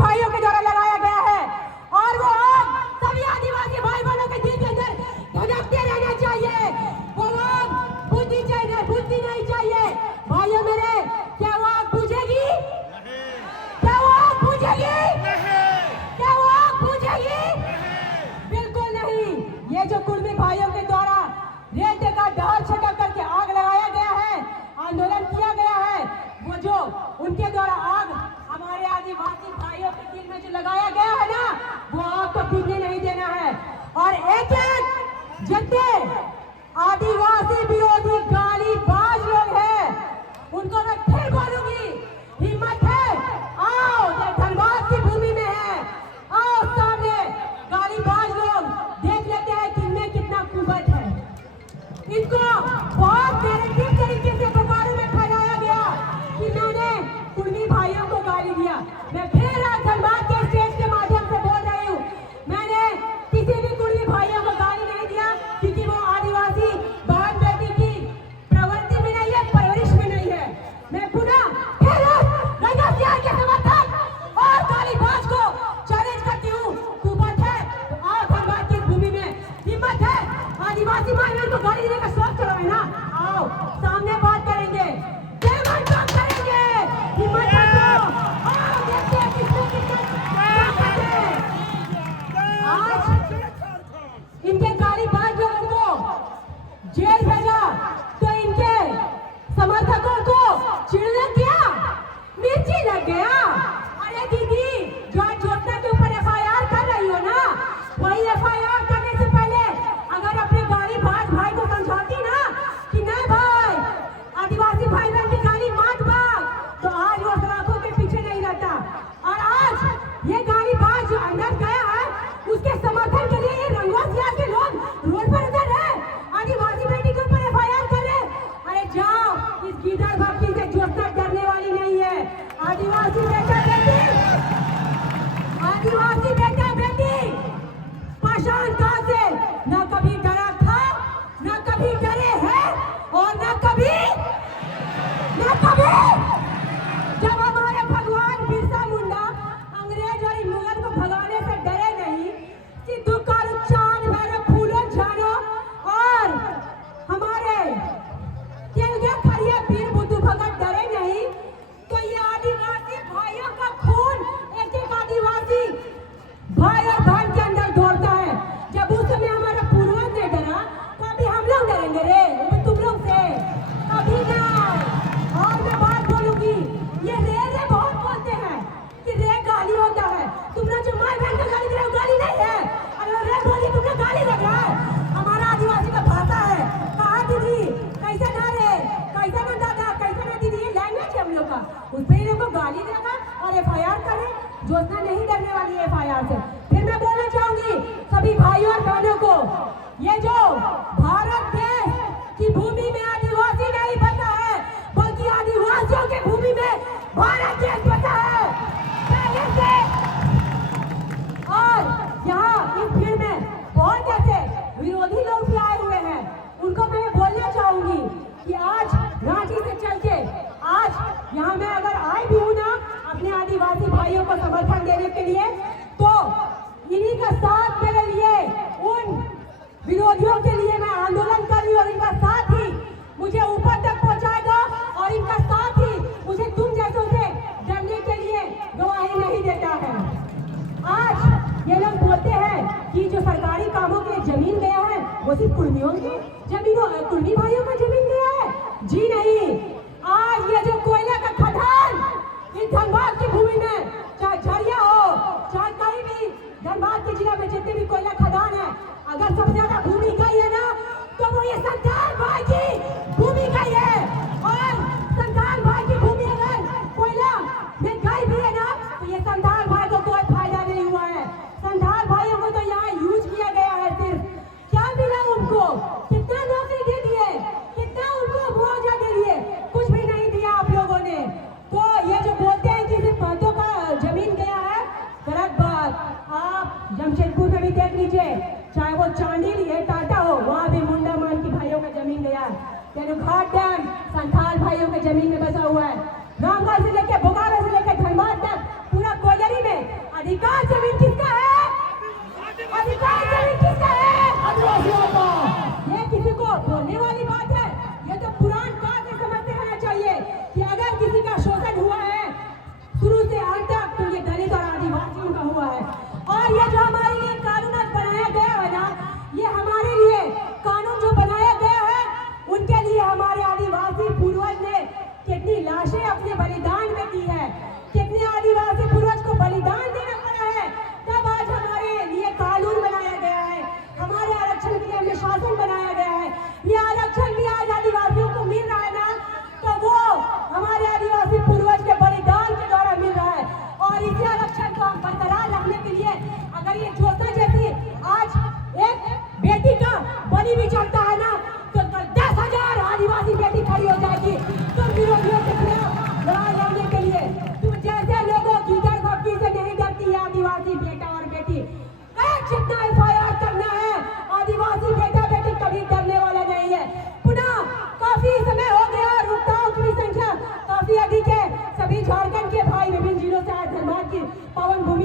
भाइयों के द्वारा लगाया गया है और वो आग सभी आदिवासी भाई बहनों के दिल के अंदर धधकते रहना चाहिए। वो आग बुझनी नहीं चाहिए। भाइयों मेरे, क्या वो आग बुझेगी? क्या वो आग बुझेगी? क्या वो आग बुझेगी? बिल्कुल नहीं। ये जो कुर्मी भाइयों के द्वारा रेत का ढाल छिड़क करके आग लगाया गया है, आंदोलन किया गया है, वो जो उनके द्वारा आग हमारे आदिवासी भाइयों के दिल में जो लगाया गया है ना, वो आग को बुझने नहीं देना है। और एक एक जितने आदिवासी विरोधी गालीबाज लोग हैं, उनको मैं फिर बोलूंगी, हिम्मत है, आओ, ये धनबाद की भूमि में है, आओ सामने गालीबाज लोग देख लेते हैं कि इनमें कितना कुवत है। इनको बहुत नेगेटिव तरीके से बोकारो में फैलाया गया कि मैंने कुर्मी भाइयों को गाली दिया। मैं फिर आज धनबाद के स्टेज के माध्यम से बोल रही हूँ, मैंने किसी भी कुर्मी भाइयों को गाली नहीं दिया, क्योंकि वो आदिवासी बहन बेटी की प्रवृत्ति में नहीं है, परवरिश में नहीं है। मैं पुनः फिर रंगसियार के समर्थक और गालीबाज को चैलेंज करती हूँ, कुवत है तो आओ धनबाद की भूमि में, हिम्मत है, आदिवासी भाई बहन को गाली देने का शौक चलो है ना, आओ सामने बात करेंगे, बात करेंगे, हिम्मत है तो आओ, देखते हैं किसने कितने आज इनके गालीबाज लोगों को जेल भेजा तो इनके समर्थकों को चिढ़ लग गया, मिर्ची लग गया। अरे दीदी, जो आज ज्योत्ना के ऊपर एफआईआर कर रही हो ना, वही एफआईआर करने से पहले अगर अपने गालीबाज भाई को समझाती ना कि नहीं भाई, आदिवासी भाई बहन की गाली मत भाग, तो आज वो सड़कों के पीछे नहीं रहता। और आज ये गालीबाज जो अंदर गया है, उसके समर्थन के लिए ये रंगसियार के लोग रोड पर उतर रहे, आदिवासी बेटी के ऊपर एफआईआर कर रहे। अरे जाओ, इस गीदड़ भक्ति से ज्योत्ना डरने वाली नहीं है। आदिवासी बेटा बेटी, आदिवासी बेटा बेटी पाषाण काल से न कभी डरा था, न कभी डरे हैं और न कभी जब हमारे भगवान बिरसा मुंडा अंग्रेज और मुगल को भगाने से डरे नहीं, सिद्धू कालू चांद भैरव फूलो जानो और हमारे तेलगे खड़िया वीर बुद्धू भगत डरे नहीं, तो ये आदिवासी भाइयों का खून एक एक आदिवासी भाई और बहन के अंदर दौड़ता है। जब उस समय हमारा पूर्वज ने डरा, तो अभी हम लोग डरेंगे रे तुम लोग से? अभी ना। और मैं बात बोलूंगी, ये रे बहुत बोलते हैं कि रे गाली होता है, तुमने जो माय बहन को गाली दे रहे हो गाली नहीं है, अरे रे बोली तुमने गाली लग रहा है। हमारा आदिवासी का भाषा है, कहा दीदी कैसे ना रे, कैसे ना दादा, कैसे ना दीदी, ये लैंग्वेज है हम लोग का। उस पर लोग को गाली देगा और एफआईआर करे, ज्योत्ना नहीं डरने वाली है एफआईआर से। फिर मैं बोलना चाहूंगी सभी भाइयों और बहनों को, ये जो भारत देश की भूमि में आदिवासी नहीं बसा है, बल्कि आदिवासियों की भूमि में भारत देश बसा है पहले से। और यहाँ इस भीड़ में बहुत ऐसे विरोधी लोग भी आए हुए हैं, उनको मैं बोलना चाहूंगी कि आज रांची से चल के आज यहाँ मैं अगर आई भी हूँ ना अपने आदिवासी भाइयों को समर्थन देने के लिए, तो इन्हीं का साथ मेरे लिए, उन विरोधियों के लिए मैं आंदोलन कर रही हूँ, और इनका साथ ही मुझे ऊपर तक पहुँचाएगा, और इनका साथ ही मुझे तुम जैसों से डरने के लिए गवाही नहीं देता है। आज ये लोग बोलते हैं कि जो सरकारी कामों के लिए जमीन गया है वो सिर्फ कुर्मियों की जमीनों, कुर्मी भाइयों का जमीन गया है? जी नहीं। आज ये जो कोयला का खदान इस धनबाद की भूमि में, चाहे झरिया हो, चाहे कहीं भी धनबाद के जिला में जितने भी कोयला खदान है, अगर सबसे ज्यादा भूमि गई है ना, तो वो ये संतान भाई की भूमि गई है। और संतान भाई की भूमि अगर कोयला में गई भी है ना, तो ये संतान भाई को कोई फायदा नहीं हुआ है। संतान भाइयों को तो यहाँ यूज किया गया है। सिर्फ क्या मिला उनको? कितना नौकरी दे दिए, कितना उनको मुआवजा दे दिए? कुछ भी नहीं दिया आप लोगों ने। तो ये जो बोलते हैं कि सिर्फ पौधों का जमीन गया है, गलत बात। आप जमशेदपुर में भी देख लीजिए, चाहे वो चांदी लिए टाटा हो, वहाँ भी मुंडा मान की भाइयों का जमीन गया है। तेनुघाट डैम संथाल भाइयों के जमीन में बसा हुआ है। रामगढ़ से लेकर बोकारो से लेकर धनबाद तक पूरा कोयलरी में पावन भूमि